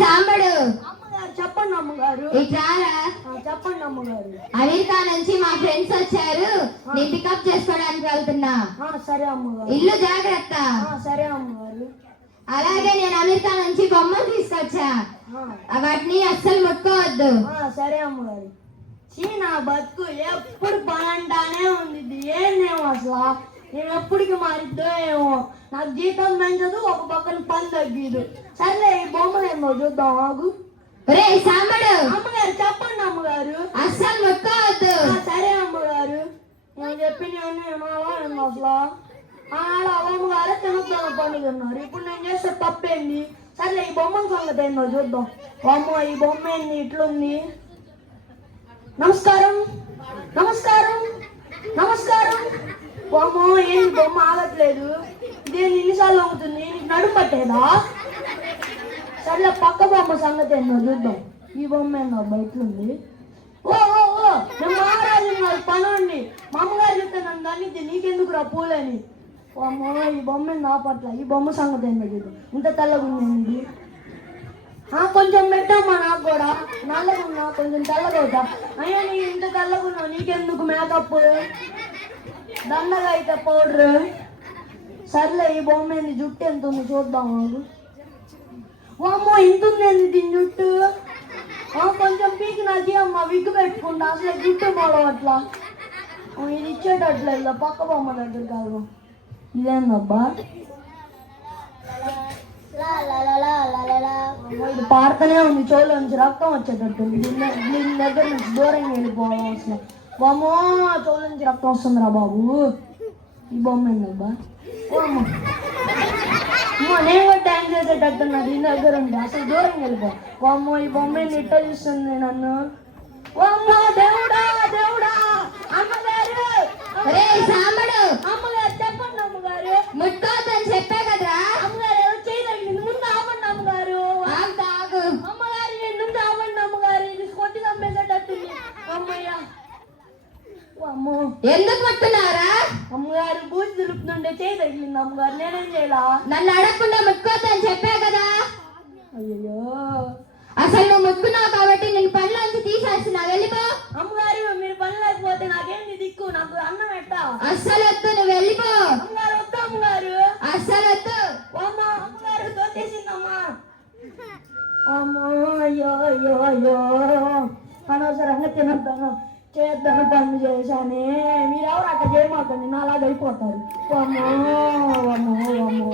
సాంబడు. చెప్పండి అమ్మగారు. చెప్పండి అమ్మగారు. అమెరికా నుంచి మా ఫ్రెండ్స్ వచ్చారు. నేను పికప్ చేసుకోవడానికి వెళ్తున్నా. సరే అమ్మగారు. ఇల్లు జాగ్రత్త. సరే అమ్మగారు. అలాగే నేను అమెరికా నుంచి బొమ్మలు తీసుకొచ్చా. వాటిని అస్సలు ముట్టుకోవద్దు సరే అమ్మగారు. చీ నా బతుకు ఎప్పుడు పనంటానే ఉంది. ఏందేమో అసలు. నేను ఎప్పటికి మారిద్దో ఏమో. నాకు జీతం పెంచదు ఒక పక్కన పని తగ్గిదు. సర్లే ఈ బొమ్మలు ఏమో చూద్దాం ఆగు. రే సాంబడు. అమ్మగారు చెప్పండి అమ్మగారు. అస్సలు ముట్టుకోవద్దు ఆ, సరే అమ్మగారు. నేను చెప్పినవన్నీ వినాలా ఏంది అసలు? ఆడ అమ్మగారు తినొద్దాం పండుగ ఉన్నారు ఇప్పుడు నేను చేస్తే తప్పేంది? సర్లే ఈ బొమ్మల సంగతి ఏందో చూద్దాం. అమ్మ ఈ బొమ్మ ఏంది? ఇట్లుంది. నమస్కారం. నమస్కారం. బొమ్మ ఏంది బొమ్మ ఆగట్లేదు ఇదేంది ఎన్నిసార్లు అవుతుంది. నీకు నడుము పట్టేదా? సర్లే పక్క బొమ్మ సంగతి ఏందో చూద్దాం. ఈ బొమ్మ ఏందో ఉంది ఓ ఓ ఓ నేను మహారాజు నాకు పనండి. మా అమ్మగారు చెప్తే నన్ను దాన్ని నీకెందుకు రా పూలని? అమ్మో ఈ బొమ్మ ఏంది నా పట్ల ఈ బొమ్మ సంగతి ఏందో చూద్దాం. ఇంత తెల్లగా ఉంది ఆ కొంచెం పెట్టమ్మా నాకు కూడా. నల్లగున్నా కొంచెం తెల్లగా అవుతా. అయ్యా నీ ఇంత తెల్లగున్నావు నీకెందుకు మేకప్? దండగా అయితే పౌడర్. సర్లే ఈ బొమ్మ ఏంది? జుట్టు ఎంత ఉంది చూద్దాం ఆగు. ఓ అమ్మో ఇంత ఉంది దీని జుట్టు? ఆ, కొంచెం పీకి నాకు అమ్మ విగ్గు పెట్టుకుంటా. అసలు జుట్టు పోవడం అట్లా. ఆ, ఇది ఇచ్చేటట్లేదు పక్క బొమ్మ దగ్గర కాదు ఇదేందబ్బా? ఇది పాడుతూనే ఉంది. చోళ్ళ నుంచి రక్తం వచ్చేటట్టు దీని దీని దగ్గర నుంచి దూరంగా వెళ్ళిపోవడం అసలు. బామ్మో చోళ్ళ నుంచి రక్తం వస్తుందిరా బాబు ఈ బొమ్మ ఏందబ్బా ఓ అమ్మ అమ్మో, నేను కూడా డ్యాన్స్ చేసేటట్టు నా దీని దగ్గర ఉంది అసలు దూరం వెళ్ళిపో ఓ ఈ బొమ్మ నిట్ట చూస్తుంది నన్ను ఓ దేవుడా దేవుడా అమ్మగారు రే సాంబడు అమ్మగారు చెప్పండి అమ్మగారు ముట్టుకోవద్దని చెప్పా కదరా అమ్మగారు ఏదో చేయగలిగింది ముందు ఆపండి అమ్మగారు ఆగు, ఆగు. అమ్మగారు నేను ముందు ఆపండి అమ్మగారు ఇది కొట్టి చంపేసేటట్టుంది అమ్మయ్య ఓ అమ్మో ఎందుకు ముట్టుకున్నావురా అమ్మగారు బూజు దులుపుతుండే చేయి తగిలింది అమ్మగారు నేనేం చేయాలా? నన్ను అడగకుండా ముట్టుకోవద్దని చెప్పా కదా. అయ్యో అసలు నువ్వు ముట్టుకున్నావు కాబట్టి నేను పనిలోంచి తీసేస్తున్నా. వెళ్ళిపో. అమ్మగారు మీరు పని లేకపోతే నాకేంది దిక్కు? నాకు అన్నం ఎట్టా? అస్సలు వద్దు నువ్వు వెళ్ళిపో. అమ్మగారు వద్దు అమ్మగారు. అస్సలు వద్దు. అమ్మ అమ్మగారు దొరికేసిందమ్మా అమ్మో అయ్యో అయ్యో అయ్యో. అనవసరంగా తినద్దాను చేద్దాను పనులు చేశానే. మీరెవరు అక్కడ చేయమాకండి నా అలాగైపోతారు అమ్మో అమ్మో అమ్మో.